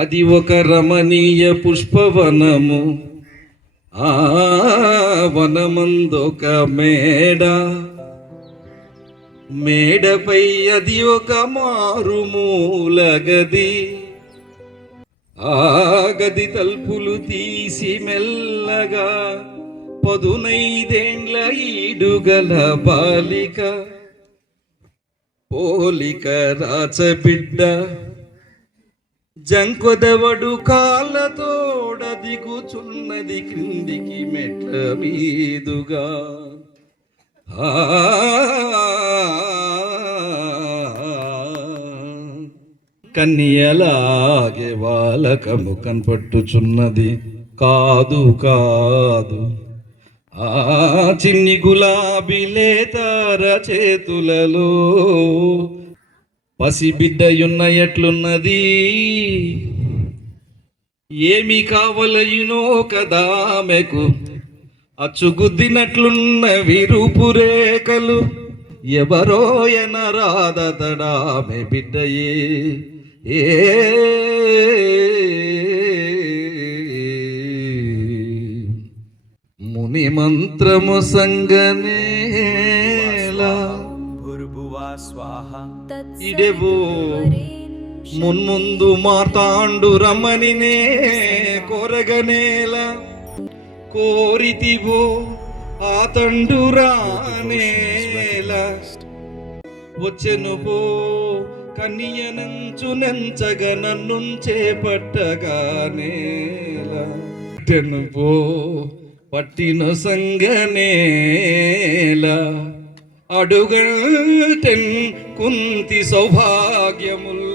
అది ఒక రమణీయ పుష్పవనము, ఆ వనమందొక మేడపై అది ఒక మారుమూల గది. ఆ గది తలుపులు తీసి మెల్లగా పదునైదేండ్ల ఈడుగల బాలిక పోలిక రాచబిడ్డ జంకొదవడు కాళ్ళతోడ దిగుచున్నది క్రిందికి మెట్ల మీదుగా. కన్యలాగే వాలకము కనపట్టుచున్నది కాదు కాదు, ఆ చిన్ని గులాబీ లేతార చేతులలో పసిబిడ్డయున్న ఎట్లున్నది. ఏమి కావలయునో కదామెకు అచ్చుగుద్దినట్లున్న విరుపురేఖలు. ఎవరో ఎనరాదతడామె బిడ్డయే ముని మంత్రము సంగనేలా ఇడెవో మున్ముందు మార్తాండు రమణినే కొరగనేల కోరితివో ఆతండు రానేల వచ్చెనువో కన్యనంచు నెంచగ నన్ను చేపట్టగానేల టెనువో పట్టిన సంగనేల అడుగటెన్ కుంతి సౌభాగ్యముల్